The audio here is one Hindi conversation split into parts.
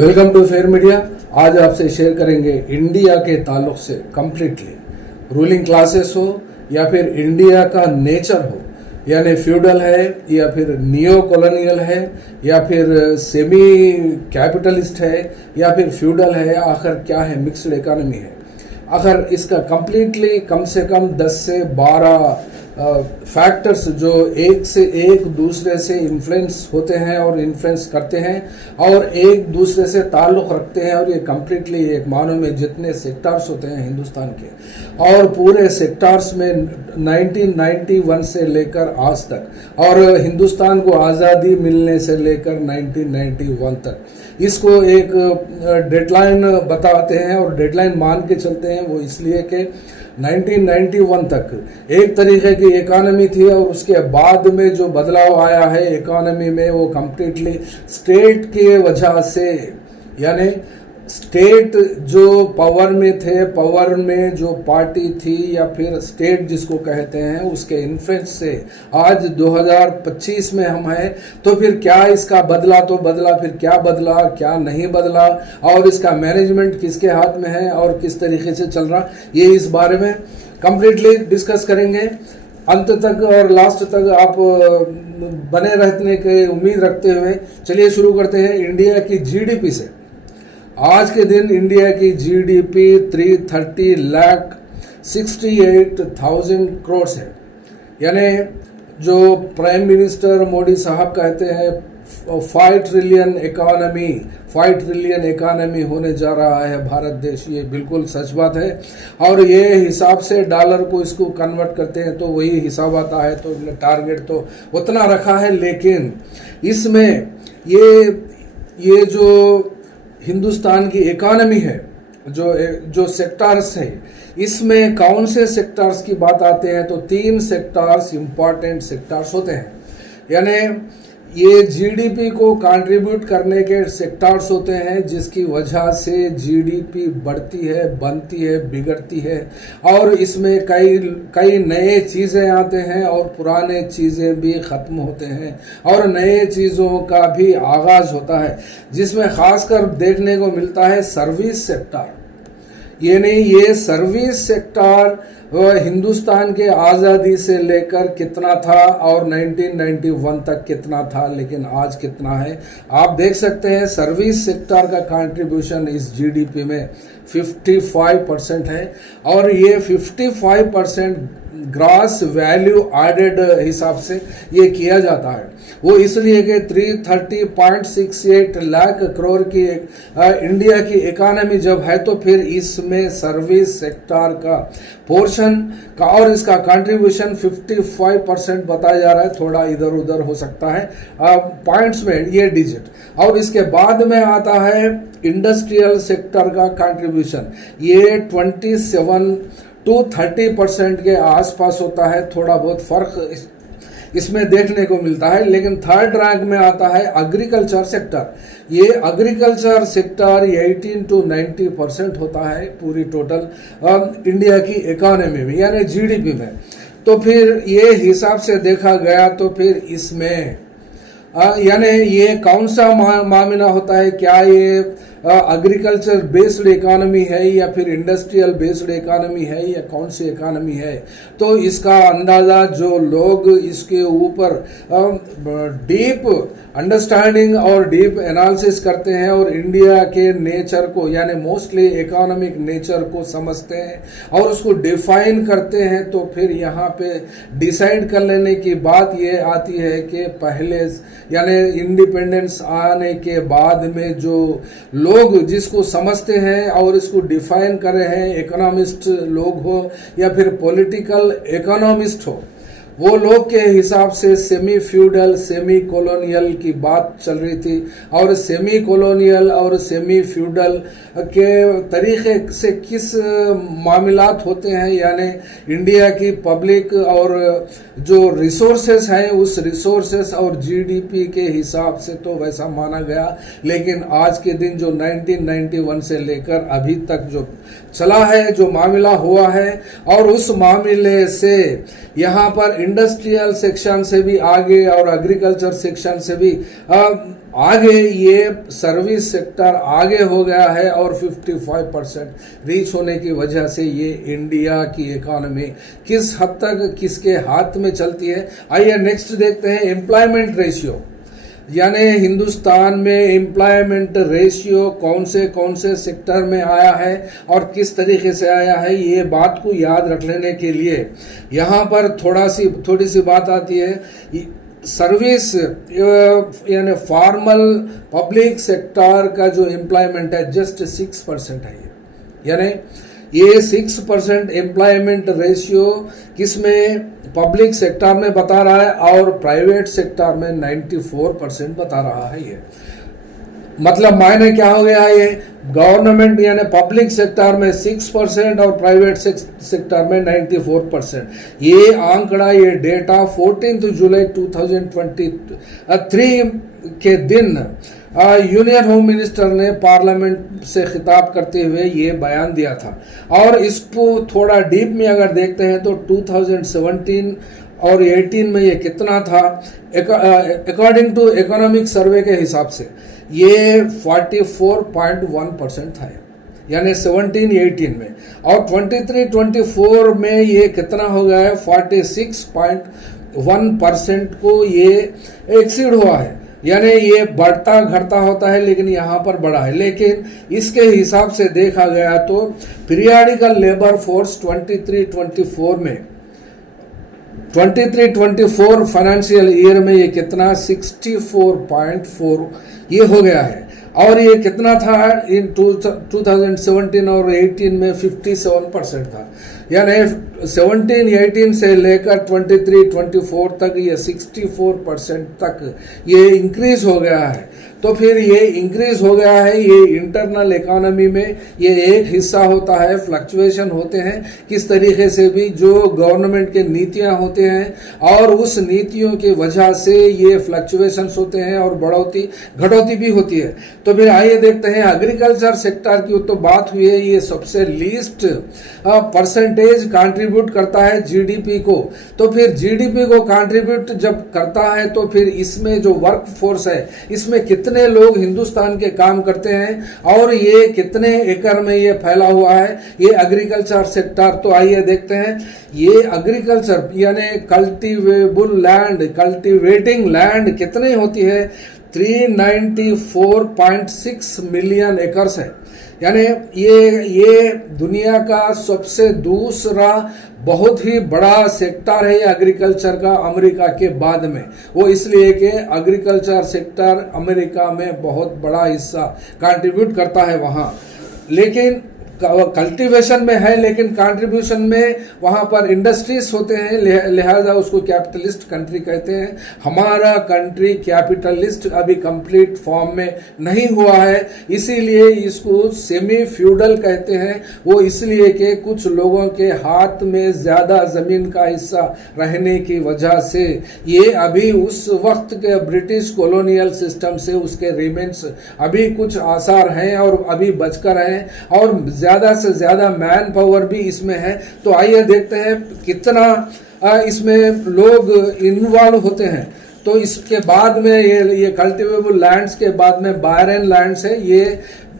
Welcome to fair media. आज आपसे शेयर करेंगे इंडिया के ताल्लुक से कंप्लीटली रूलिंग क्लासेस हो या फिर इंडिया का नेचर हो, यानी फ्यूडल है या फिर नियो कॉलोनियल है या फिर सेमी कैपिटलिस्ट है या फिर फ्यूडल है, आखिर क्या है, मिक्स्ड इकोनॉमी है। आखिर इसका कंप्लीटली कम से कम 10 से 12 फैक्टर्स जो एक से एक दूसरे से इन्फ्लुएंस होते हैं और इन्फ्लुएंस करते हैं और एक दूसरे से ताल्लुक़ रखते हैं। और ये कम्प्लीटली एक मानो में जितने सेक्टर्स होते हैं हिंदुस्तान के, और पूरे सेक्टर्स में 1991 से लेकर आज तक और हिंदुस्तान को आज़ादी मिलने से लेकर 1991 तक इसको एक डेडलाइन बताते हैं और डेडलाइन मान के चलते हैं। वो इसलिए कि 1991 तक एक तरीके की इकोनॉमी थी और उसके बाद में जो बदलाव आया है इकोनॉमी में वो कम्प्लीटली स्टेट के वजह से, यानी स्टेट जो पावर में थे, पावर में जो पार्टी थी या फिर स्टेट जिसको कहते हैं, उसके इन्फ्लुएंस से आज 2025 में हम हैं। तो फिर क्या इसका बदला तो बदला, फिर क्या बदला क्या नहीं बदला और इसका मैनेजमेंट किसके हाथ में है और किस तरीके से चल रहा, ये इस बारे में कंप्लीटली डिस्कस करेंगे। अंत तक और लास्ट तक आप बने रहने की उम्मीद रखते हुए चलिए शुरू करते हैं इंडिया की जीडीपी से। आज के दिन इंडिया की जीडीपी 330,68,000 करोड़ है, यानी जो प्राइम मिनिस्टर मोदी साहब कहते हैं 5 ट्रिलियन इकोनॉमी, 5 ट्रिलियन इकोनॉमी होने जा रहा है भारत देश, ये बिल्कुल सच बात है। और ये हिसाब से डॉलर को इसको कन्वर्ट करते हैं तो वही हिसाब आता है, तो टारगेट तो उतना रखा है। लेकिन इसमें ये जो हिंदुस्तान की इकोनॉमी है, जो सेक्टर्स है, इसमें कौन से सेक्टर्स की बात आते हैं तो 3 सेक्टर्स इंपॉर्टेंट सेक्टर्स होते हैं, यानी ये जीडीपी को कंट्रीब्यूट करने के सेक्टर्स होते हैं जिसकी वजह से जीडीपी बढ़ती है, बनती है, बिगड़ती है। और इसमें कई नए चीज़ें आते हैं और पुराने चीज़ें भी ख़त्म होते हैं और नए चीज़ों का भी आगाज़ होता है, जिसमें ख़ासकर देखने को मिलता है सर्विस सेक्टर। ये सर्विस सेक्टर हिंदुस्तान के आज़ादी से लेकर कितना था और 1991 तक कितना था, लेकिन आज कितना है आप देख सकते हैं। सर्विस सेक्टर का कंट्रीब्यूशन इस जीडीपी में 55% है और ये 55% ग्रॉस वैल्यू एडेड हिसाब से ये किया जाता है। वो इसलिए कि 330.68 लाख करोड़ की इंडिया की इकोनॉमी जब है तो फिर इसमें सर्विस सेक्टर का पोर्शन का और इसका कंट्रीब्यूशन 55% बताया जा रहा है। थोड़ा इधर उधर हो सकता है पॉइंट्स में ये डिजिट। और इसके बाद में आता है इंडस्ट्रियल सेक्टर का कंट्रीब्यूशन, ये 27 to 30% के आसपास होता है। थोड़ा बहुत फर्क इसमें देखने को मिलता है। लेकिन थर्ड रैंक में आता है एग्रीकल्चर सेक्टर। ये एग्रीकल्चर सेक्टर 18 to 90% होता है पूरी टोटल इंडिया की इकोनॉमी में, यानी जीडीपी में। तो फिर ये हिसाब से देखा गया तो फिर इसमें यानी ये कौन सा मामला होता है, क्या ये एग्रीकल्चर बेस्ड इकोनॉमी है या फिर इंडस्ट्रियल बेस्ड इकोनॉमी है या कौन सी इकोनॉमी है, तो इसका अंदाज़ा जो लोग इसके ऊपर डीप अंडरस्टैंडिंग और डीप एनालिसिस करते हैं और इंडिया के नेचर को, यानी मोस्टली इकोनॉमिक नेचर को समझते हैं और उसको डिफाइन करते हैं, तो फिर यहाँ पे डिसाइड कर लेने की बात ये आती है कि पहले यानी इंडिपेंडेंस आने के बाद में जो लोग जिसको समझते हैं और इसको डिफाइन कर रहे हैं, इकोनॉमिस्ट लोग हो या फिर पॉलिटिकल इकोनॉमिस्ट हो, वो लोग के हिसाब से सेमी फ्यूडल सेमी कॉलोनियल की बात चल रही थी। और सेमी कॉलोनियल और सेमी फ्यूडल के तरीके से किस मामलात होते हैं, यानी इंडिया की पब्लिक और जो रिसोर्सेस हैं उस रिसोर्सेस और जीडीपी के हिसाब से तो वैसा माना गया। लेकिन आज के दिन जो 1991 से लेकर अभी तक जो चला है, जो मामला हुआ है, और उस मामले से यहाँ पर इंडस्ट्रियल सेक्शन से भी आगे और एग्रीकल्चर सेक्शन से भी आगे ये सर्विस सेक्टर आगे हो गया है और 55% रीच होने की वजह से ये इंडिया की इकोनॉमी किस हद तक किसके हाथ में चलती है। आइए नेक्स्ट देखते हैं एम्प्लॉयमेंट रेशियो, यानी हिंदुस्तान में एम्प्लॉयमेंट रेशियो कौन से सेक्टर में आया है और किस तरीके से आया है। ये बात को याद रख लेने के लिए यहाँ पर थोड़ी सी बात आती है। सर्विस यानी फॉर्मल पब्लिक सेक्टर का जो एम्प्लॉयमेंट है जस्ट 6% है, यानी ये 6% एम्प्लॉयमेंट रेशियो किसमें पब्लिक सेक्टर में बता रहा है और प्राइवेट सेक्टर में 94% बता रहा है। ये मतलब मायने क्या हो गया, ये गवर्नमेंट यानी पब्लिक सेक्टर में 6% और प्राइवेट सेक्टर में 94%। ये आंकड़ा, ये डेटा 14 जुलाई 2023 के दिन यूनियन होम मिनिस्टर ने पार्लियामेंट से खिताब करते हुए ये बयान दिया था। और इसको थोड़ा डीप में अगर देखते हैं तो 2017 और 18 में ये कितना था, अकॉर्डिंग टू इकोनॉमिक सर्वे के हिसाब से ये 44.1% था, यानी 17-18 में, और 23-24 में ये कितना हो गया है 46.1% को ये एक्सीड हुआ है। यानी ये बढ़ता घटता होता है लेकिन यहाँ पर बढ़ा है। लेकिन इसके हिसाब से देखा गया तो पीरियडिकल लेबर फोर्स 23-24 में 23-24 फाइनेंशियल ईयर में ये कितना 64.4 ये हो गया है। और ये कितना था इन 2017 और 18 में 57% था, यानी 17-18 से लेकर 23-24 तक ये 64% तक ये इंक्रीज हो गया है। तो फिर ये इंक्रीज हो गया है, ये इंटरनल इकोनॉमी में ये एक हिस्सा होता है। फ्लक्चुएशन होते हैं किस तरीके से भी जो गवर्नमेंट के नीतियां होते हैं और उस नीतियों की वजह से ये फ्लक्चुएशंस होते हैं और बढ़ोतरी घटोती भी होती है। तो फिर आइए देखते हैं एग्रीकल्चर सेक्टर की तो बात हुई है, ये सबसे लीस्ट परसेंटेज कंट्रीब्यूट करता है जीडीपी को। तो फिर जीडीपी को कंट्रीब्यूट जब करता है तो फिर इसमें जो वर्क फोर्स है इसमें कितने लोग हिंदुस्तान के काम करते हैं और ये कितने एकड़ में ये फैला हुआ है ये एग्रीकल्चर सेक्टर। तो आइए देखते हैं ये एग्रीकल्चर यानी कल्टीवेबल लैंड, कल्टीवेटिंग लैंड कितनी होती है 394.6 मिलियन एकर्स है। यानी ये दुनिया का सबसे दूसरा बहुत ही बड़ा सेक्टर है एग्रीकल्चर का अमेरिका के बाद में। वो इसलिए कि एग्रीकल्चर सेक्टर अमेरिका में बहुत बड़ा हिस्सा कंट्रीब्यूट करता है वहाँ, लेकिन कल्टीवेशन में है लेकिन कंट्रीब्यूशन में वहाँ पर इंडस्ट्रीज होते हैं, लिहाजा उसको कैपिटलिस्ट कंट्री कहते हैं। हमारा कंट्री कैपिटलिस्ट अभी कंप्लीट फॉर्म में नहीं हुआ है, इसीलिए इसको सेमी फ्यूडल कहते हैं। वो इसलिए कि कुछ लोगों के हाथ में ज़्यादा ज़मीन का हिस्सा रहने की वजह से ये अभी उस वक्त के ब्रिटिश कॉलोनियल सिस्टम से उसके रिमेन्स अभी कुछ आसार हैं और अभी बचकर हैं और ज़्यादा से ज़्यादा मैन पावर भी इसमें है। तो आइए देखते हैं कितना इसमें लोग इन्वॉल्व होते हैं। तो इसके बाद में ये कल्टीवेबल लैंड्स के बाद में बायरन लैंड्स है,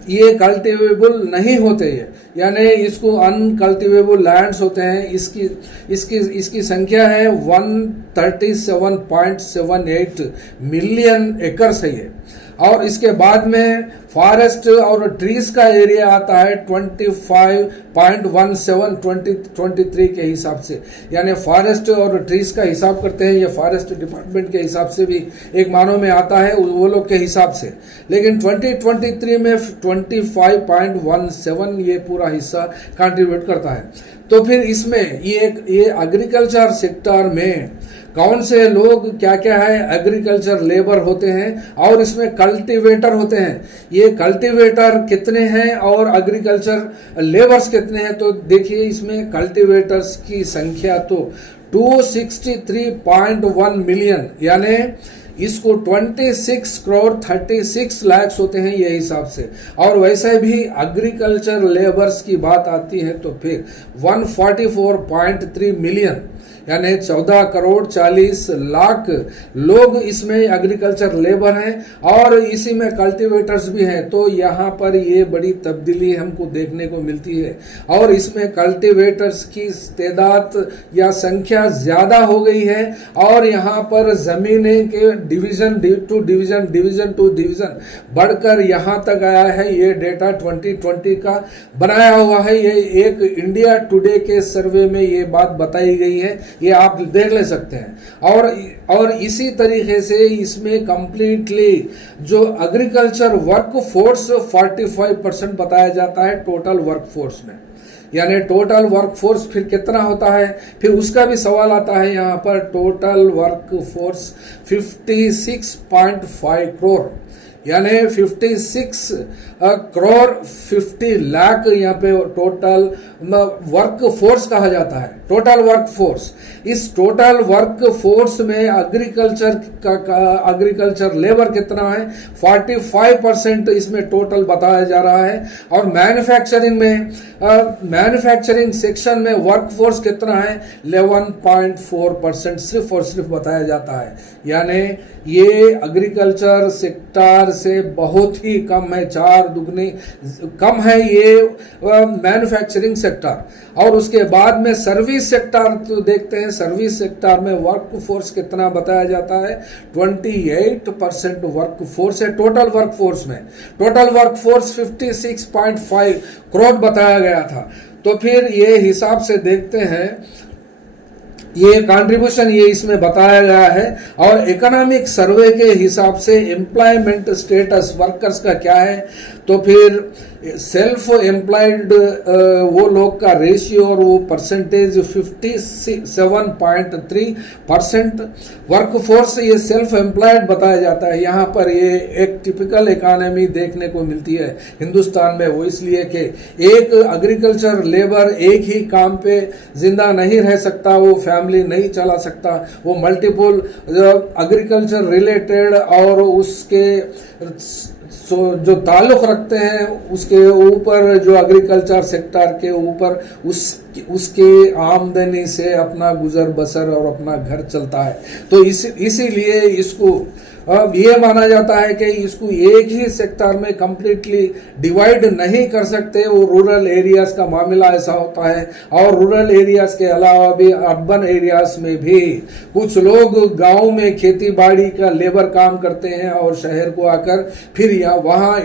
ये कल्टीवेबल नहीं होते ये, यानी इसको अनकल्टीवेबल लैंड्स होते हैं। इसकी संख्या है 137.78 मिलियन एकर्स है ये। और इसके बाद में फॉरेस्ट और ट्रीज का एरिया आता है 25.17 2023 के हिसाब से, यानी फॉरेस्ट और ट्रीज का हिसाब करते हैं। ये फॉरेस्ट डिपार्टमेंट के हिसाब से भी एक मानों में आता है वो लोग के हिसाब से, लेकिन 2023 में 25.17 ये पूरा हिस्सा कंट्रीब्यूट करता है। तो फिर इसमें ये एग्रीकल्चर सेक्टर में कौन से लोग क्या क्या है, एग्रीकल्चर लेबर होते हैं और इसमें कल्टीवेटर होते हैं। ये कल्टीवेटर कितने हैं और एग्रीकल्चर लेबर्स कितने हैं, तो देखिए इसमें कल्टीवेटर्स की संख्या तो 263.1 मिलियन, यानी इसको 26 करोड़ 36 लाख होते हैं ये हिसाब से। और वैसे भी एग्रीकल्चर लेबर्स की बात आती है तो फिर 144.3 मिलियन यानी 14 करोड़ 40 लाख लोग इसमें एग्रीकल्चर लेबर हैं और इसी में कल्टीवेटर्स भी हैं। तो यहाँ पर ये बड़ी तब्दीली हमको देखने को मिलती है और इसमें कल्टीवेटर्स की तादाद या संख्या ज़्यादा हो गई है और यहाँ पर ज़मीनें के डिवीज़न टू डिवीज़न बढ़कर यहाँ तक आया है। ये डेटा 2020 का बनाया हुआ है। ये एक इंडिया टुडे के सर्वे में ये बात बताई गई है, ये आप देख ले सकते हैं। और इसी तरीके से इसमें कंप्लीटली जो एग्रीकल्चर वर्क फोर्स 45% बताया जाता है टोटल वर्क फोर्स में। यानी टोटल वर्क फोर्स फिर कितना होता है, फिर उसका भी सवाल आता है यहाँ पर। टोटल वर्क फोर्स 56.5 करोड़ यानी 56 करोड़ 50 लाख यहाँ पे टोटल वर्क फोर्स कहा जाता है। टोटल वर्क फोर्स, इस टोटल वर्क फोर्स में एग्रीकल्चर लेबर कितना है 45% इसमें टोटल बताया जा रहा है। और मैन्युफैक्चरिंग सेक्शन में वर्क फोर्स कितना है 11.4% सिर्फ और सिर्फ बताया जाता है। यानी ये एग्रीकल्चर सेक्टर से बहुत ही कम है, 4 दुगनी कम है ये मैन्युफैक्चरिंग सेक्टर। और उसके बाद में सर्विस सेक्टर तो देखते हैं, सर्विस सेक्टर में वर्क फोर्स कितना बताया जाता है 28% वर्क फोर्स है टोटल वर्क फोर्स में। टोटल वर्क फोर्स 56.5 करोड़ बताया गया था। तो फिर ये हिसाब से देखते हैं, ये कंट्रीब्यूशन ये इसमें बताया गया है। और इकोनॉमिक सर्वे के हिसाब से एम्प्लॉयमेंट स्टेटस वर्कर्स का क्या है, तो फिर सेल्फ एम्प्लॉयड वो लोग का रेशियो और वो परसेंटेज 57.3%। वर्क फोर्स ये सेल्फ एम्प्लॉयड बताया जाता है। यहाँ पर ये एक टिपिकल इकोनॉमी देखने को मिलती है हिंदुस्तान में। वो इसलिए कि एक एग्रीकल्चर लेबर एक ही काम पे जिंदा नहीं रह सकता, वो फैमिली नहीं चला सकता, वो मल्टीपल एग्रीकल्चर रिलेटेड और उसके जो ताल्लुक रखते हैं उसके ऊपर, जो एग्रीकल्चर सेक्टर के ऊपर उसके आमदनी से अपना गुजर बसर और अपना घर चलता है। तो इसीलिए इसको ये माना जाता है कि इसको एक ही सेक्टर में कंप्लीटली डिवाइड नहीं कर सकते। वो रूरल एरियाज का मामला ऐसा होता है और रूरल एरियाज के अलावा भी अर्बन एरियाज में भी कुछ लोग गांव में खेती बाड़ी का लेबर काम करते हैं और शहर को आकर फिर वहाँ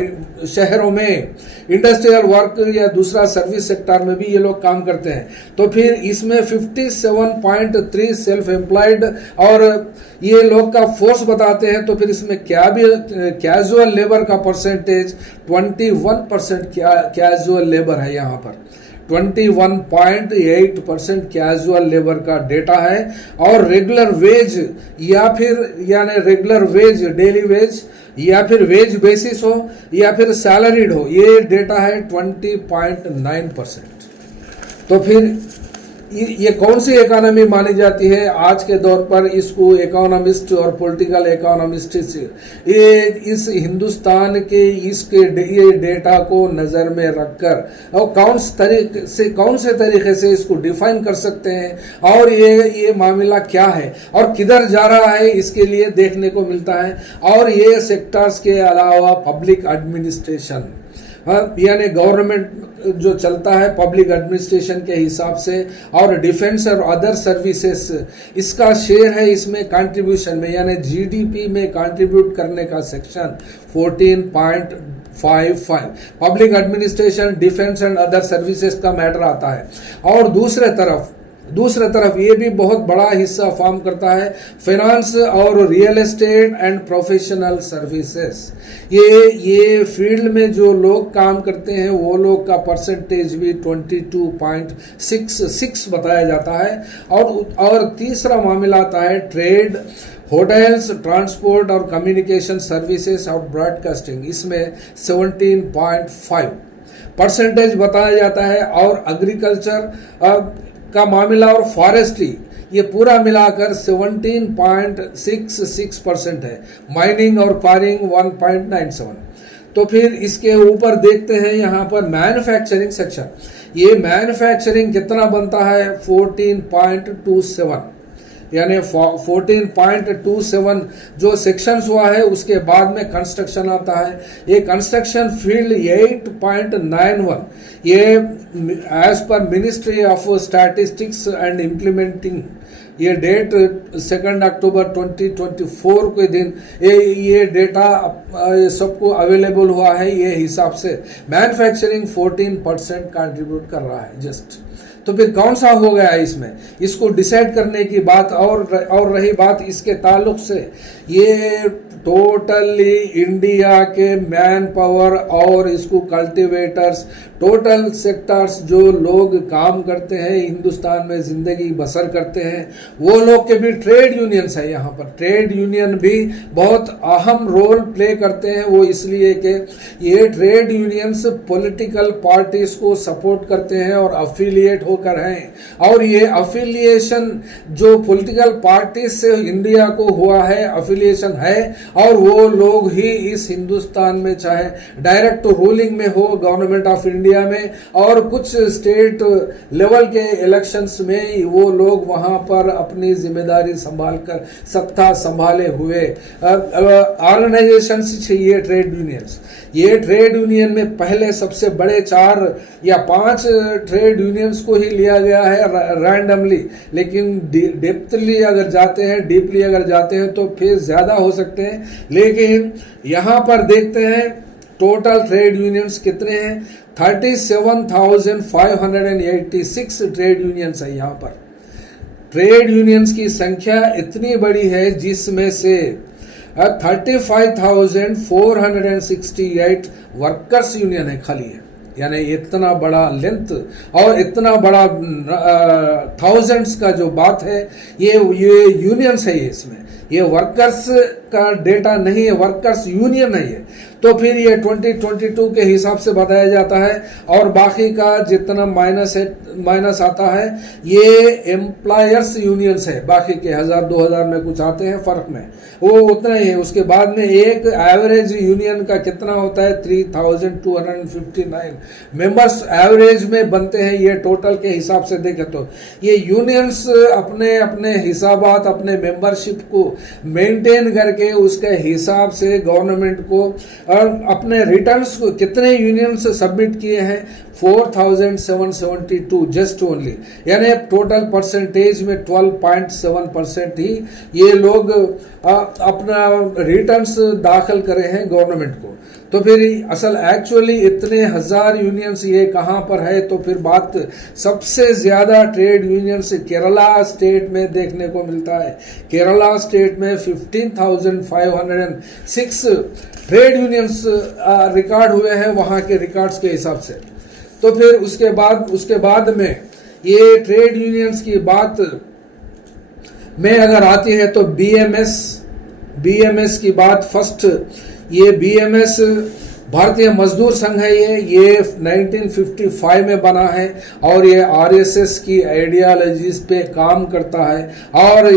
शहरों में इंडस्ट्रियल वर्क या दूसरा सर्विस सेक्टर में भी ये लोग काम करते हैं। तो फिर इसमें 57.3 सेल्फ एम्प्लॉयड और ये लोग का फोर्स बताते हैं। तो फिर इसमें कैजुअल लेबर का परसेंटेज 21% कैजुअल लेबर है। यहाँ पर 21.8% कैजुअल लेबर का डेटा है। और रेगुलर वेज या फिर यानी रेगुलर वेज डेली वेज या फिर वेज बेसिस हो या फिर सैलरीड हो, ये डेटा है 20.9%। तो फिर ये कौन सी इकोनॉमी मानी जाती है आज के दौर पर? इसको इकोनॉमिस्ट और पॉलिटिकल इकोनॉमिस्ट ये इस हिंदुस्तान के ये डेटा को नज़र में रखकर और कौन से तरीके से इसको डिफाइन कर सकते हैं और ये मामला क्या है और किधर जा रहा है, इसके लिए देखने को मिलता है। और ये सेक्टर्स के अलावा पब्लिक एडमिनिस्ट्रेशन यानी गवर्नमेंट जो चलता है पब्लिक एडमिनिस्ट्रेशन के हिसाब से, और डिफेंस और अदर सर्विसेज, इसका शेयर है इसमें कंट्रीब्यूशन में यानी जीडीपी में कंट्रीब्यूट करने का section 14.55 public administration, defence and other services का मैटर आता है। और दूसरे तरफ ये भी बहुत बड़ा हिस्सा फॉर्म करता है फाइनेंस और real estate and professional services. ये फील्ड में जो लोग काम करते हैं वो लोग का परसेंटेज भी 22.66 बताया जाता है। और तीसरा मामला आता है ट्रेड, होटल्स, ट्रांसपोर्ट और कम्युनिकेशन सर्विसेज और ब्रॉडकास्टिंग, इसमें 17.5% बताया जाता है। और एग्रीकल्चर का मामला और फॉरेस्ट्री, ये पूरा मिलाकर 17.66% है। माइनिंग और क्वारिंग 1.97। तो फिर इसके ऊपर देखते हैं यहाँ पर मैन्युफैक्चरिंग सेक्शन। ये मैन्युफैक्चरिंग कितना बनता है 14.27, यानी 14.27 जो सेक्शंस हुआ है। उसके बाद में कंस्ट्रक्शन आता है। ये कंस्ट्रक्शन फील्ड 8.91, ये as per ministry of statistics and implementing, ये डेट 2 अक्टूबर 2024 के दिन ये डेटा सबको अवेलेबल हुआ है। ये हिसाब से मैन्युफैक्चरिंग 14% कंट्रीब्यूट कर रहा है जस्ट। तो फिर कौन सा हो गया इसमें, इसको डिसाइड करने की बात। और रही बात इसके ताल्लुक से, ये टोटली इंडिया के मैन पावर और इसको कल्टीवेटर्स, टोटल सेक्टर्स जो लोग काम करते हैं हिंदुस्तान में जिंदगी बसर करते हैं, वो लोग के भी ट्रेड यूनियंस है। यहाँ पर ट्रेड यूनियन भी बहुत अहम रोल प्ले करते हैं। वो इसलिए कि ये ट्रेड यूनियंस पॉलिटिकल पार्टीज को सपोर्ट करते हैं और अफिलिएट होकर हैं। और ये अफिलिएशन जो पॉलिटिकल पार्टी से इंडिया को हुआ है, अफिलिएशन है, और वो लोग ही इस हिंदुस्तान में चाहे डायरेक्ट रूलिंग में हो गवर्नमेंट ऑफ इंडिया में, और कुछ स्टेट लेवल के इलेक्शंस में वो लोग वहां पर अपनी जिम्मेदारी संभालकर सत्ता संभाले हुए ऑर्गेनाइजेशंस चाहिए ट्रेड यूनियंस। ये ट्रेड यूनियन में पहले सबसे बड़े 4 या 5 ट्रेड यूनियंस को ही लिया गया है रैंडमली, लेकिन डेप्थली अगर जाते हैं, डीपली अगर जाते हैं तो फिर ज्यादा हो सकते हैं। लेकिन यहां पर देखते हैं टोटल ट्रेड यूनियंस कितने हैं। 37,586 ट्रेड यूनियंस है। यहाँ पर ट्रेड यूनियंस की संख्या इतनी बड़ी है जिसमें से 35,468 वर्कर्स यूनियन है खाली है। यानी इतना बड़ा लेंथ और इतना बड़ा थाउजेंड्स का जो बात है, ये यूनियंस है। ये इसमें ये वर्कर्स का डेटा नहीं है, वर्कर्स यूनियन है ये। तो फिर ये 2022 के हिसाब से बताया जाता है, और बाकी का जितना माइनस आता है ये एम्प्लॉयर्स यूनियंस है। बाकी के 1000-2000 में कुछ आते हैं फर्क में, वो उतना ही है। उसके बाद में एक एवरेज यूनियन का कितना होता है 3259 मेंबर्स एवरेज में बनते हैं। ये टोटल के हिसाब से देखें तो ये यूनियंस अपने अपने हिसाबात, अपने मेंबरशिप को मेंटेन करके उसके हिसाब से गवर्नमेंट को और अपने रिटर्न्स को कितने यूनियंस सबमिट किए हैं 4772 जस्ट ओनली, यानी टोटल परसेंटेज में 12.7% ही ये लोग अपना रिटर्न्स दाखिल करे हैं गवर्नमेंट को। तो फिर असल एक्चुअली इतने हजार यूनियंस ये कहां पर है, तो फिर बात सबसे ज्यादा ट्रेड यूनियंस केरला स्टेट में देखने को मिलता है। केरला स्टेट में 15,506 ट्रेड यूनियंस रिकॉर्ड हुए हैं वहां के रिकॉर्ड्स के हिसाब से। तो फिर उसके बाद में ये ट्रेड यूनियंस की बात में अगर आती है तो बीएमएस की बात फर्स्ट। ये बीएमएस भारतीय मजदूर संघ है। ये 1955 में बना है और ये आरएसएस की आइडियोलॉजीज पे काम करता है। और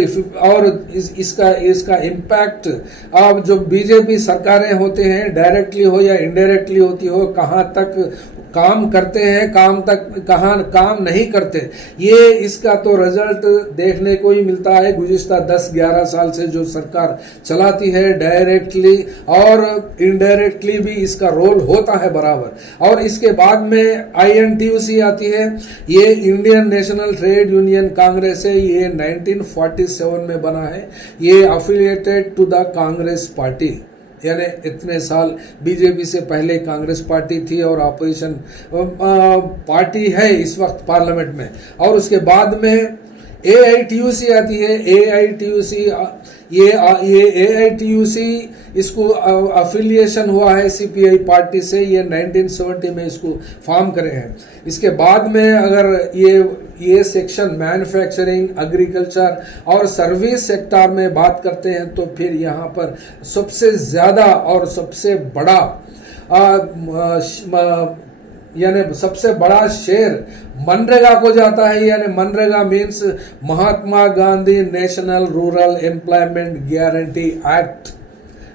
इसका इम्पैक्ट अब जो बीजेपी सरकारें होते हैं डायरेक्टली हो या इनडायरेक्टली होती हो, कहां तक काम करते हैं, कहां काम नहीं करते, ये इसका तो रिजल्ट देखने को ही मिलता है। गुज़िश्ता 10-11 साल से जो सरकार चलाती है डायरेक्टली और इनडायरेक्टली भी इसका रोल होता है बराबर। और इसके बाद में आईएनटीयूसी आती है। ये Indian National Trade Union Congress है। ये 1947 में बना है। ये affiliated to the Congress party, यानी इतने साल बीजेपी से पहले कांग्रेस पार्टी थी और अपोजिशन पार्टी है इस वक्त पार्लियामेंट में। और उसके बाद में एआईटीयूसी आती है। एआईटीयूसी ये एआईटीयूसी इसको अफिलिएशन हुआ है सीपीआई पार्टी से। ये 1970 में इसको फॉर्म करे हैं। इसके बाद में अगर ये सेक्शन मैन्युफैक्चरिंग, एग्रीकल्चर और सर्विस सेक्टर में बात करते हैं तो फिर यहाँ पर सबसे ज्यादा और सबसे बड़ा यानी सबसे बड़ा शेयर मनरेगा को जाता है। यानी MNREGA means Mahatma Gandhi national rural employment guarantee act.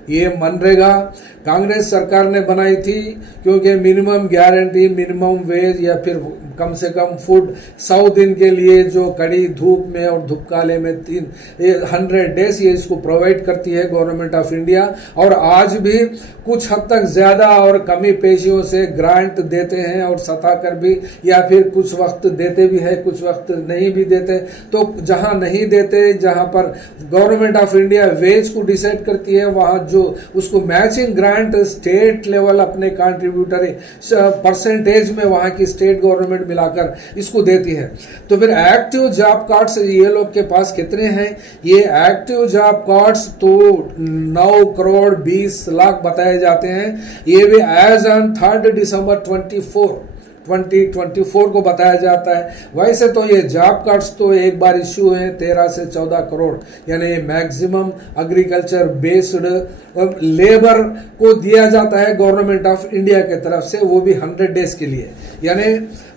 ये मनरेगा कांग्रेस सरकार ने बनाई थी क्योंकि मिनिमम गारंटी, मिनिमम वेज या फिर कम से कम फूड 100 दिन के लिए जो कड़ी धूप में और धूपकाले में 100 डेज ये इसको प्रोवाइड करती है गवर्नमेंट ऑफ इंडिया। और आज भी कुछ हद तक ज्यादा और कमी पेशियों से ग्रांट देते हैं और सता कर भी, या फिर कुछ वक्त देते भी है, कुछ वक्त नहीं भी देते। तो जहां नहीं देते, जहां पर गवर्नमेंट ऑफ इंडिया वेज को डिसाइड करती है, वहां जो उसको मैचिंग ग्रांट स्टेट लेवल अपने कंट्रीब्यूटरी परसेंटेज में वहां की स्टेट गवर्नमेंट मिलाकर इसको देती है। तो फिर एक्टिव जॉब कार्ड्स ये लोग के पास कितने हैं? ये एक्टिव जॉब कार्ड्स तो 9 करोड़ 20 लाख बताए जाते हैं। ये भी एज ऑन 3 दिसंबर 2024 को बताया जाता है। वैसे तो ये जॉब कार्ड्स तो एक बार इश्यू है 13 से 14 करोड़, यानी मैक्सिमम एग्रीकल्चर बेस्ड लेबर को दिया जाता है गवर्नमेंट ऑफ इंडिया के तरफ से, वो भी 100 डेज के लिए। यानी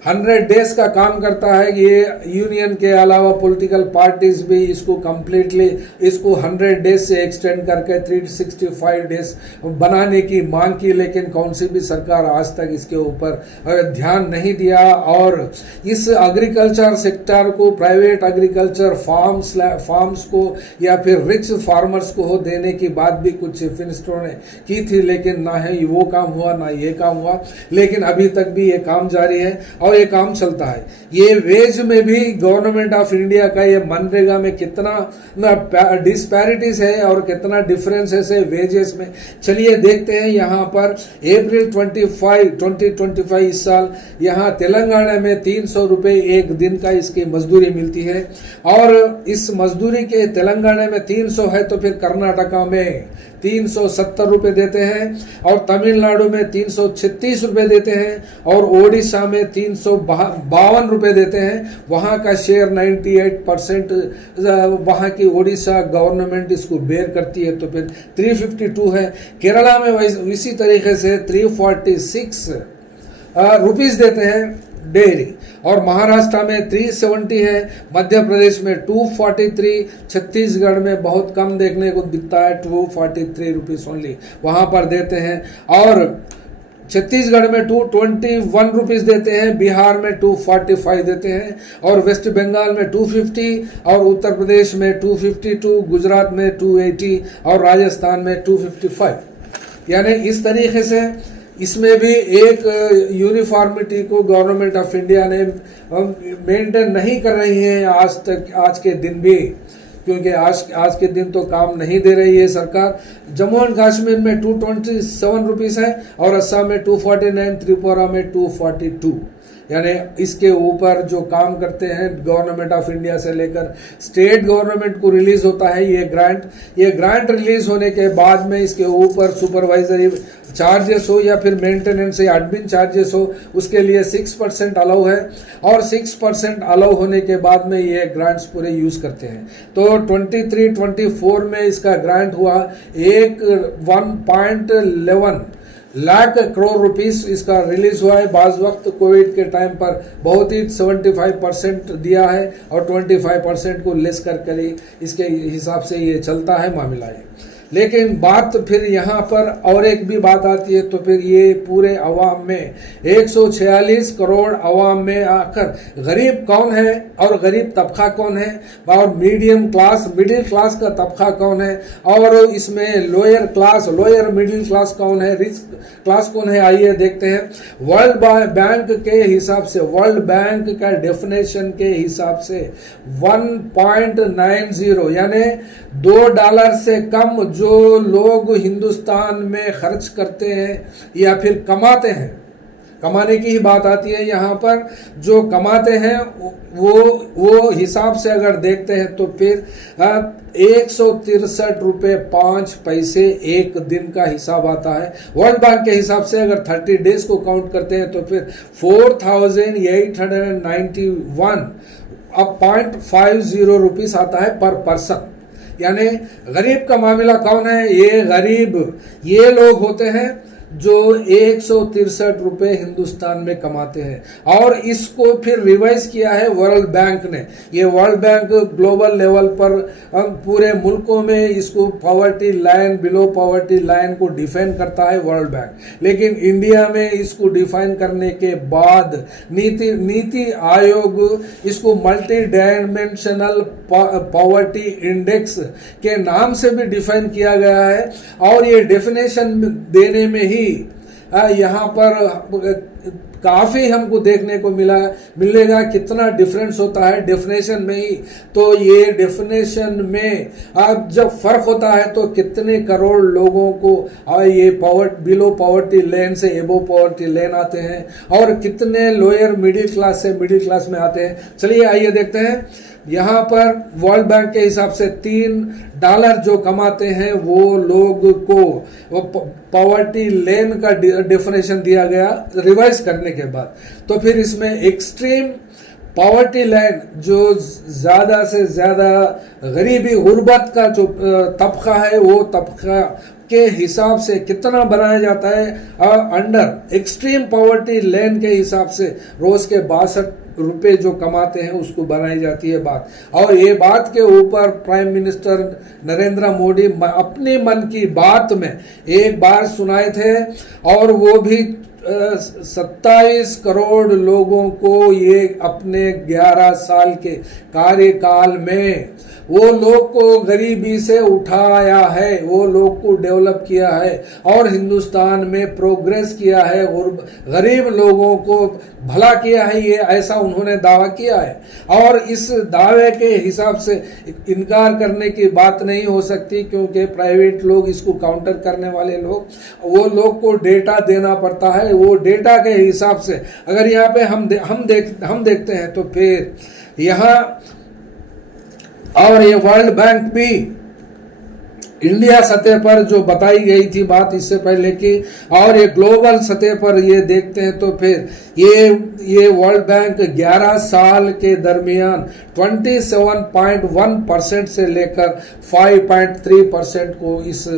100 डेज का काम करता है। ये यूनियन के अलावा पॉलिटिकल पार्टीज भी इसको कंप्लीटली इसको 100 डेज से एक्सटेंड करके 365 डेज बनाने की मांग की, लेकिन कौन सी भी सरकार आज तक इसके ऊपर ध्यान नहीं दिया। और इस एग्रीकल्चर सेक्टर को, प्राइवेट एग्रीकल्चर फार्म्स को या फिर रिच फार्मर्स को देने की बात भी कुछ चीफ मिनिस्टरों ने की थी, लेकिन ना है वो काम हुआ ना ये काम हुआ। लेकिन अभी तक भी ये काम जारी है और ये काम चलता है। ये वेज में भी गवर्नमेंट ऑफ इंडिया का ये मनरेगा में कितना डिस्पैरिटीज है और कितना डिफरेंसेस है वेजेस में, चलिए देखते हैं। यहाँ पर अप्रैल 2025 इस साल यहाँ तेलंगाना में 300 रुपए एक दिन का इसकी मजदूरी मिलती है। और इस मजदूरी के तेलंगाना में 300 है, तो फिर कर्नाटका में 370 रुपए देते हैं, और तमिलनाडु में 336 रुपए देते हैं, और ओडिशा में 352 रुपए देते हैं। वहां का शेयर 98% वहां की ओडिशा गवर्नमेंट इसको बेयर करती है, तो फिर 352 है। केरला में इसी तरीके से 346 रुपीस देते हैं डेयरी, और महाराष्ट्र में 370 है, मध्य प्रदेश में 243, छत्तीसगढ़ में बहुत कम देखने को दिखता है 243 रुपीस ओनली वहां पर देते हैं, और छत्तीसगढ़ में 221 रुपीस देते हैं, बिहार में 245 देते हैं, और वेस्ट बंगाल में 250, और उत्तर प्रदेश में 252, गुजरात में 280 और राजस्थान में 255। यानी इस तरीके से इसमें भी एक यूनिफॉर्मिटी को गवर्नमेंट ऑफ इंडिया ने मेंटेन नहीं कर रही है आज के दिन भी, क्योंकि आज के दिन तो काम नहीं दे रही है सरकार। जम्मू एंड कश्मीर में 227 रुपीस है, और असम में 249, त्रिपुरा में 242। यानी इसके ऊपर जो काम करते हैं गवर्नमेंट ऑफ इंडिया से लेकर स्टेट गवर्नमेंट को रिलीज होता है ये ग्रांट रिलीज होने के बाद में इसके ऊपर सुपरवाइजरी चार्जेस हो या फिर मेंटेनेंस या एडमिन चार्जेस हो, उसके लिए 6% अलाउ है, और 6% अलाउ होने के बाद में ये ग्रांट्स पूरे यूज करते हैं। तो 23-24 में इसका ग्रांट हुआ 1.11 लाख करोड़ रुपीस इसका रिलीज हुआ है। बाज वक्त कोविड के टाइम पर बहुत ही 75% दिया है, और 25% को लेस कर इसके हिसाब से ये चलता है मामला है। लेकिन बात फिर यहाँ पर और एक भी बात आती है, तो फिर ये पूरे अवाम में 146 करोड़ अवाम में आकर गरीब कौन है और गरीब तबका कौन है, और मिडिल क्लास का तबका कौन है, और इसमें लोअर मिडिल क्लास कौन है, रिच क्लास कौन है, आइए देखते हैं। वर्ल्ड बैंक के हिसाब से, वर्ल्ड बैंक का डेफिनेशन के हिसाब से 1.90 यानी $2 से कम जो लोग हिंदुस्तान में खर्च करते हैं या फिर कमाते हैं, कमाने की ही बात आती है यहाँ पर, जो कमाते हैं वो हिसाब से अगर देखते हैं तो फिर 163 रुपए 5 पैसे एक दिन का हिसाब आता है। वर्ल्ड बैंक के हिसाब से अगर 30 डेज को काउंट करते हैं तो फिर 4891.50 रुपीस आता है पर पर्सन। यानी गरीब का मामला कौन है? ये गरीब ये लोग होते हैं जो 163 रुपए हिंदुस्तान में कमाते हैं। और इसको फिर रिवाइज किया है वर्ल्ड बैंक ने। ये वर्ल्ड बैंक ग्लोबल लेवल पर पूरे मुल्कों में इसको poverty line, below poverty line को डिफाइन करता है वर्ल्ड बैंक। लेकिन इंडिया में इसको डिफाइन करने के बाद नीति आयोग इसको मल्टी डायमेंशनल पॉवर्टी इंडेक्स के नाम से भी डिफाइन किया गया है। और ये डेफिनेशन देने में ही यहाँ पर काफी हमको देखने को मिलेगा कितना डिफरेंस होता है डेफिनेशन में ही। तो ये डेफिनेशन में अब जब फर्क होता है तो कितने करोड़ लोगों को ये बिलो पॉवर्टी लाइन से एबो पॉवर्टी लाइन आते हैं और कितने लोअर मिडिल क्लास से मिडिल क्लास में आते हैं। चलिए आइए देखते हैं। यहाँ पर वर्ल्ड बैंक के हिसाब से $3 जो कमाते हैं वो लोग को पॉवर्टी लेन का डेफिनेशन दिया गया रिवाइज करने के बाद। तो फिर इसमें एक्सट्रीम पॉवर्टी लाइन जो ज्यादा से ज्यादा गरीबी गुर्बत का जो तबका है वो तबका के हिसाब से कितना बनाया जाता है अंडर एक्सट्रीम पॉवर्टी लाइन के हिसाब से रोज के 62 रुपए जो कमाते हैं उसको बनाई जाती है बात। और ये बात के ऊपर प्राइम मिनिस्टर नरेंद्र मोदी अपने मन की बात में एक बार सुनाए थे और वो भी 27 करोड़ लोगों को ये अपने 11 साल के कार्यकाल में वो लोग को गरीबी से उठाया है, वो लोग को डेवलप किया है और हिंदुस्तान में प्रोग्रेस किया है और गरीब लोगों को भला किया है, ये ऐसा उन्होंने दावा किया है। और इस दावे के हिसाब से इनकार करने की बात नहीं हो सकती क्योंकि प्राइवेट लोग इसको काउंटर करने वाले लोग वो लोग को डेटा देना पड़ता है। वो डेटा के हिसाब से अगर यहाँ पे हम देखते हैं तो फिर यहाँ और ये वर्ल्ड बैंक भी इंडिया सतह पर जो बताई गई थी बात इससे पहले की और ये ग्लोबल सतह पर ये देखते हैं तो फिर ये वर्ल्ड बैंक 11 साल के दरमियान 27.1% से लेकर 5.3% को इस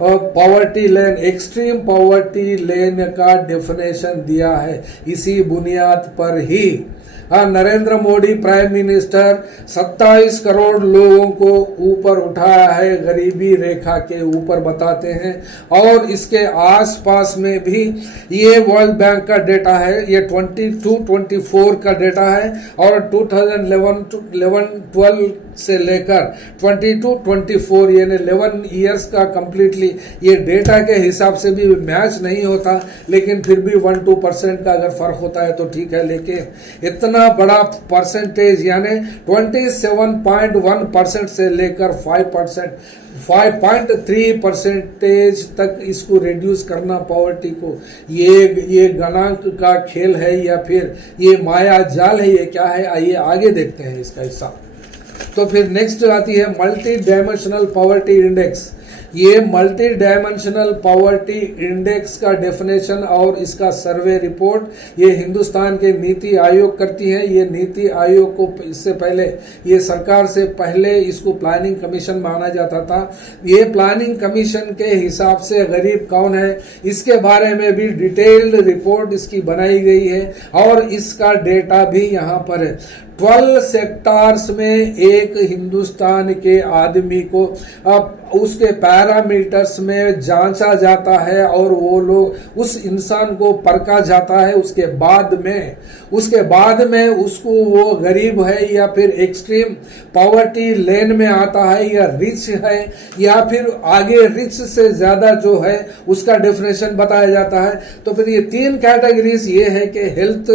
poverty line extreme poverty line का डेफिनेशन दिया है। इसी बुनियाद पर ही नरेंद्र मोदी प्राइम मिनिस्टर 27 करोड़ लोगों को ऊपर उठाया है, गरीबी रेखा के ऊपर बताते हैं। और इसके आसपास में भी ये वर्ल्ड बैंक का डेटा है, ये 22-24 का डेटा है और 2011-12 से लेकर 22-24 यानी 11 इयर्स का कंप्लीटली ये डेटा के हिसाब से भी मैच नहीं होता, लेकिन फिर भी 1-2% का अगर फर्क होता है तो ठीक है। लेकिन इतना बड़ा परसेंटेज यानी 27.1% से लेकर 5.3% तक इसको रिड्यूस करना पॉवर्टी को, ये गणांक का खेल है या फिर ये माया जाल है, ये क्या है आइए आगे देखते हैं इसका हिसाब। तो फिर नेक्स्ट आती है मल्टी डायमेंशनल पॉवर्टी इंडेक्स। ये मल्टी डायमेंशनल पॉवर्टी इंडेक्स का डेफिनेशन और इसका सर्वे रिपोर्ट ये हिंदुस्तान के नीति आयोग करती है। ये नीति आयोग को इससे पहले ये सरकार से पहले इसको प्लानिंग कमीशन माना जाता था। ये प्लानिंग कमीशन के हिसाब से गरीब कौन है इसके बारे में भी डिटेल्ड रिपोर्ट इसकी बनाई गई है और इसका डेटा भी यहाँ पर है। 12 सेक्टर्स में एक हिंदुस्तान के आदमी को उसके पैरामीटर्स में जांचा जाता है और वो लोग उस इंसान को परखा जाता है। उसके बाद में उसको वो गरीब है या फिर एक्सट्रीम पॉवर्टी लेन में आता है या रिच है या फिर आगे रिच से ज्यादा जो है उसका डेफिनेशन बताया जाता है। तो फिर ये 3 कैटेगरीज ये है कि हेल्थ,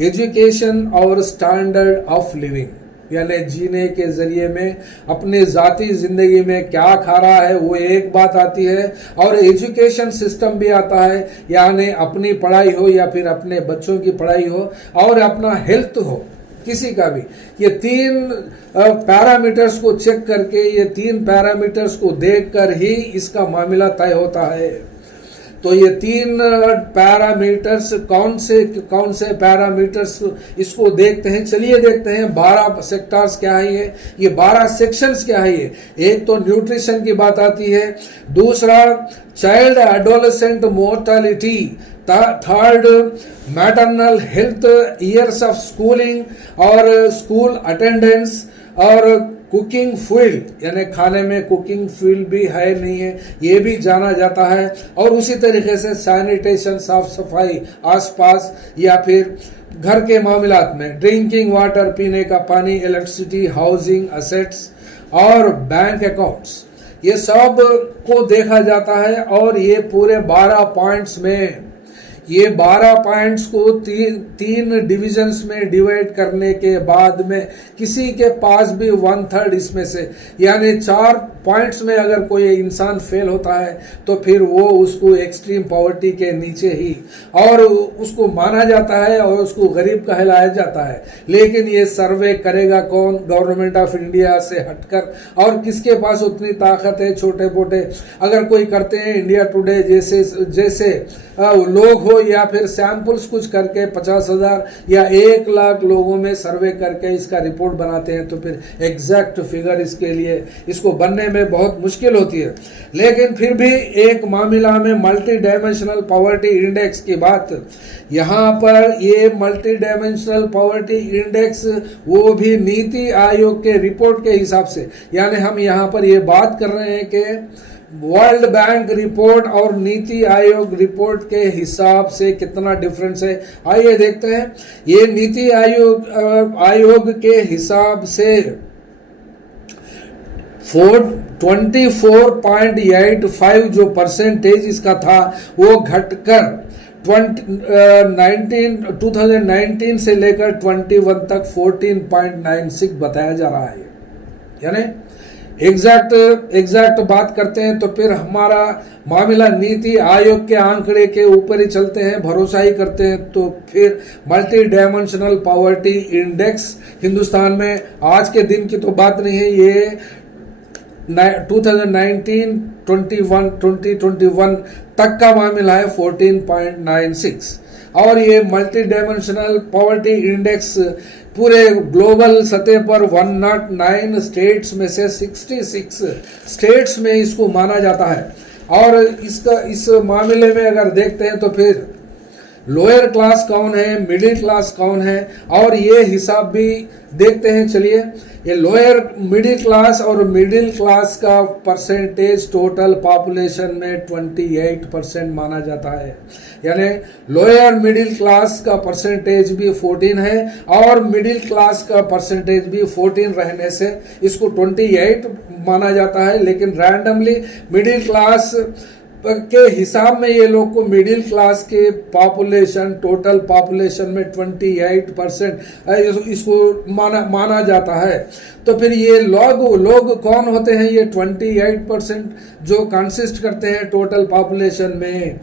एजुकेशन और स्टैंडर्ड ऑफ लिविंग यानी जीने के जरिए में अपने जाती जिंदगी में क्या खा रहा है वो एक बात आती है और एजुकेशन सिस्टम भी आता है यानी अपनी पढ़ाई हो या फिर अपने बच्चों की पढ़ाई हो और अपना हेल्थ हो किसी का भी। ये 3 पैरामीटर्स को चेक करके ये 3 पैरामीटर्स को देखकर ही इसका मामला तय होता है। तो ये 3 पैरामीटर्स कौन से पैरामीटर्स इसको देखते हैं। चलिए देखते हैं 12 सेक्टर्स क्या है ये 12 सेक्शंस क्या है ये। एक तो न्यूट्रिशन की बात आती है, दूसरा child adolescent mortality, third maternal health, years of schooling और स्कूल अटेंडेंस, और कुकिंग फील्ड यानी खाने में कुकिंग फील्ड भी है नहीं है ये भी जाना जाता है। और उसी तरीके से सैनिटेशन, साफ सफाई आसपास या फिर घर के मामलात में, ड्रिंकिंग वाटर पीने का पानी, इलेक्ट्रिसिटी, हाउसिंग, असेट्स और बैंक अकाउंट्स, ये सब को देखा जाता है। और ये पूरे 12 पॉइंट्स में, ये 12 पॉइंट्स को तीन डिविजन्स में डिवाइड करने के बाद में किसी के पास भी 1/3 इसमें से यानी 4 पॉइंट्स में अगर कोई इंसान फेल होता है तो फिर वो उसको एक्सट्रीम पॉवर्टी के नीचे ही और उसको माना जाता है और उसको गरीब कहलाया जाता है। लेकिन ये सर्वे करेगा कौन? गवर्नमेंट ऑफ इंडिया से हटकर। और किसके पास उतनी ताकत है? छोटे मोटे अगर कोई करते हैं, इंडिया टुडे जैसे लोग हो या फिर सैंपल्स कुछ करके 50,000 या 1 लाख लोगों में सर्वे करके इसका रिपोर्ट बनाते हैं तो फिर एग्जैक्ट फिगर इसके लिए इसको बनने में बहुत मुश्किल होती है। लेकिन फिर भी एक मामला में मल्टी डायमेंशनल पॉवर्टी इंडेक्स की बात, यहाँ पर ये मल्टी डायमेंशनल पॉवर्टी इंडेक्स वो भी नीति आयोग के रिपोर्ट के हिसाब से, यानी हम यहाँ पर ये बात कर रहे हैं कि वर्ल्ड बैंक रिपोर्ट और नीति आयोग रिपोर्ट के हिसाब से कितना डिफरेंस है। आइए देखते हैं। ये नीति आयोग के हिसाब से 24.85 जो परसेंटेज इसका था वो घटकर 2019 से लेकर 21 तक 14.96 बताया जा रहा है। यानी एग्जैक्ट बात करते हैं तो फिर हमारा मामला नीति आयोग के आंकड़े के ऊपर ही चलते हैं, भरोसा ही करते हैं। तो फिर multi dimensional poverty index Hindustan में आज के दिन की तो बात नहीं है, ये 2021 तक का मामला है 14.96। और ये मल्टी डायमेंशनल पॉवर्टी इंडेक्स पूरे ग्लोबल सतह पर 109 स्टेट्स में से 66 स्टेट्स में इसको माना जाता है। और इस मामले में अगर देखते हैं तो फिर लोअर क्लास कौन है, मिडिल क्लास कौन है, और ये हिसाब भी देखते हैं। चलिए, ये लोअर मिडिल क्लास और मिडिल क्लास का परसेंटेज टोटल पॉपुलेशन में 28% माना जाता है। यानी लोअर मिडिल क्लास का परसेंटेज भी 14 है और मिडिल क्लास का परसेंटेज भी 14 रहने से इसको 28 माना जाता है। लेकिन रैंडमली मिडिल क्लास के हिसाब में ये लोग को मिडिल क्लास के पॉपुलेशन, टोटल पॉपुलेशन में 28% इसको माना जाता है। तो फिर ये लोग कौन होते हैं? ये 28% जो कंसिस्ट करते हैं टोटल पॉपुलेशन में।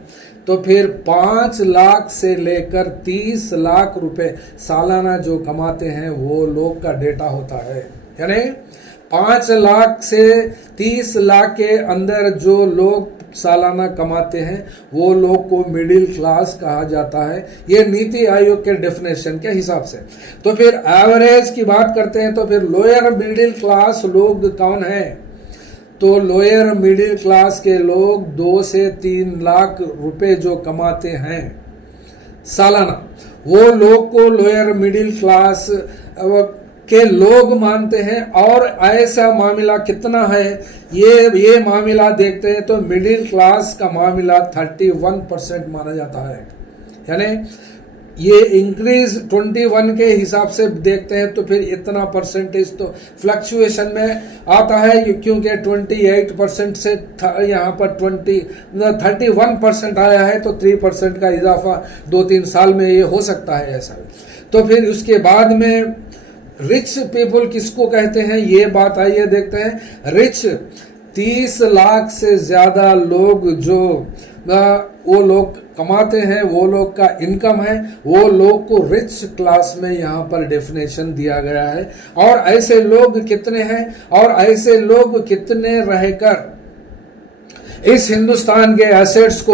तो फिर 5 लाख से लेकर 30 लाख रुपए सालाना जो कमाते हैं वो लोग का डेटा होता है। यानी 5 लाख से 30 लाख के अंदर जो लोग सालाना कमाते हैं वो लोग को मिडिल क्लास कहा जाता है, ये नीति आयोग के डेफिनेशन के हिसाब से। तो फिर एवरेज की बात करते हैं तो फिर लोअर मिडिल क्लास लोग कौन है? तो लोअर मिडिल क्लास के लोग 2 से 3 लाख रुपए जो कमाते हैं सालाना, वो लोग को लोअर मिडिल क्लास के लोग मानते हैं। और ऐसा मामला कितना है ये मामला देखते हैं तो मिडिल क्लास का मामला 31% माना जाता है। यानी ये इंक्रीज 21 के हिसाब से देखते हैं तो फिर इतना परसेंटेज तो फ्लक्चुएशन में आता है, क्योंकि 28% से यहाँ पर 31% आया है तो 3% का इजाफा 2-3 साल में ये हो सकता है ऐसा। तो फिर उसके बाद में रिच पीपल किसको कहते हैं ये बात आइए देखते हैं। रिच 30 लाख से ज्यादा लोग जो वो लोग कमाते हैं, वो लोग का इनकम है, वो लोग को रिच क्लास में यहाँ पर डेफिनेशन दिया गया है। और ऐसे लोग कितने हैं और ऐसे लोग कितने रहकर इस हिंदुस्तान के एसेट्स को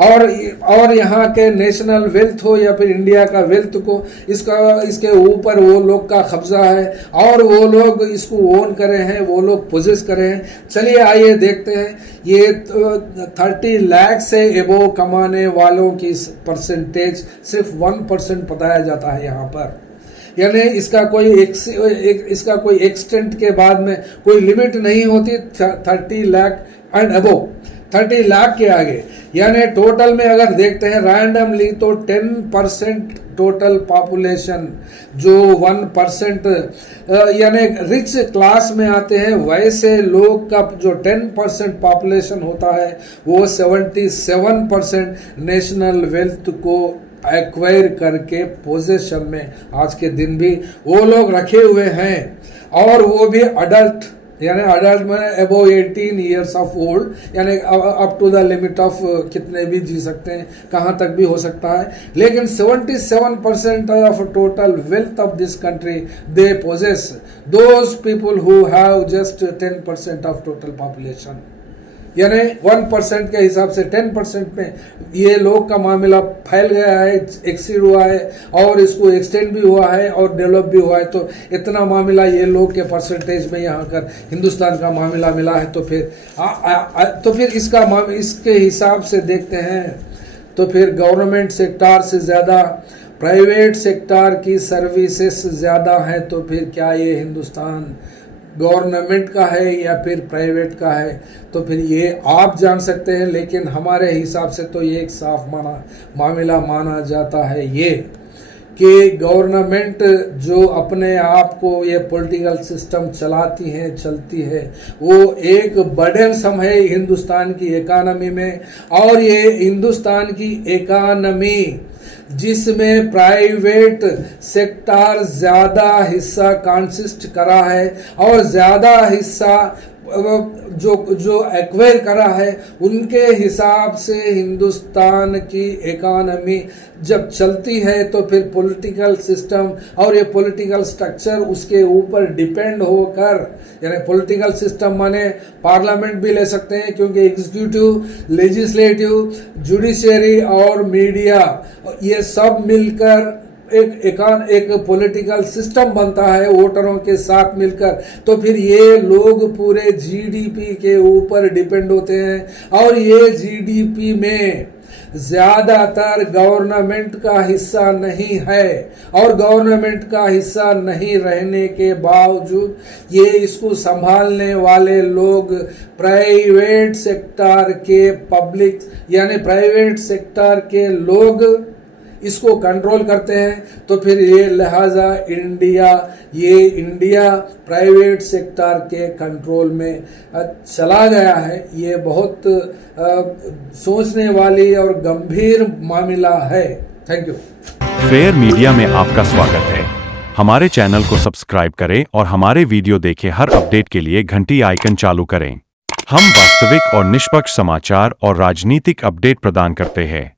और यहाँ के नेशनल वेल्थ हो या फिर इंडिया का वेल्थ को इसके ऊपर वो लोग का कब्जा है और वो लोग इसको ओन करे हैं, वो लोग पोजेस करे हैं। चलिए आइए देखते हैं। ये 30 लाख से एबो कमाने वालों की परसेंटेज सिर्फ 1% बताया जाता है यहाँ पर। यानी इसका कोई एक्सटेंट के बाद में कोई लिमिट नहीं होती 30 लाख एंड अबोव, 30 लाख के आगे। यानी टोटल में अगर देखते हैं रैंडमली तो 10% टोटल पॉपुलेशन जो 1% यानी रिच क्लास में आते हैं, वैसे लोग का जो 10% पॉपुलेशन होता है वो 77% नेशनल वेल्थ को एक्वायर करके पोजेशन में आज के दिन भी वो लोग रखे हुए हैं। और वो भी अडल्ट, यानी अडल्ट में अबव 18 ईयर्स ऑफ ओल्ड, यानी up to the limit of कितने भी जी सकते हैं, कहाँ तक भी हो सकता है। लेकिन 77% of total wealth of this country they possess, those people who have just 10% of total population. यानी 1% के हिसाब से 10% में ये लोग का मामला फैल गया है, एक्सीड हुआ है और इसको एक्सटेंड भी हुआ है और डेवलप भी हुआ है। तो इतना मामला ये लोग के परसेंटेज में यहाँ कर हिंदुस्तान का मामला मिला है। तो फिर इसके हिसाब से देखते हैं तो फिर गवर्नमेंट सेक्टर से ज़्यादा प्राइवेट सेक्टर की सर्विसेज ज़्यादा है। तो फिर क्या ये हिंदुस्तान गवर्नमेंट का है या फिर प्राइवेट का है, तो फिर ये आप जान सकते हैं। लेकिन हमारे हिसाब से तो ये एक साफ मामला माना जाता है ये कि गवर्नमेंट जो अपने आप को ये पॉलिटिकल सिस्टम चलती है वो एक बर्डन सम है हिंदुस्तान की इकानमी में। और ये हिंदुस्तान की इकानमी जिसमें प्राइवेट सेक्टर ज़्यादा हिस्सा कंसिस्ट करा है और ज़्यादा हिस्सा जो एक्वायर करा है, उनके हिसाब से हिंदुस्तान की इकानमी जब चलती है तो फिर पॉलिटिकल सिस्टम और ये पॉलिटिकल स्ट्रक्चर उसके ऊपर डिपेंड होकर, यानी पॉलिटिकल सिस्टम माने पार्लियामेंट भी ले सकते हैं क्योंकि एग्जीक्यूटिव, लेजिस्लेटिव, जुडिशरी और मीडिया ये सब मिलकर एक पॉलिटिकल सिस्टम बनता है वोटरों के साथ मिलकर। तो फिर ये लोग पूरे जीडीपी के ऊपर डिपेंड होते हैं और ये जीडीपी में ज़्यादातर गवर्नमेंट का हिस्सा नहीं है और गवर्नमेंट का हिस्सा नहीं रहने के बावजूद ये इसको संभालने वाले लोग प्राइवेट सेक्टर के पब्लिक यानी प्राइवेट सेक्टर के लोग इसको कंट्रोल करते हैं। तो फिर ये लिहाजा इंडिया प्राइवेट सेक्टर के कंट्रोल में चला गया है। ये बहुत सोचने वाली और गंभीर मामला है। Thank you. फेयर मीडिया में आपका स्वागत है। हमारे चैनल को सब्सक्राइब करें और हमारे वीडियो देखें। हर अपडेट के लिए घंटी आइकन चालू करें। हम वास्तविक और निष्पक्ष समाचार और राजनीतिक अपडेट प्रदान करते हैं।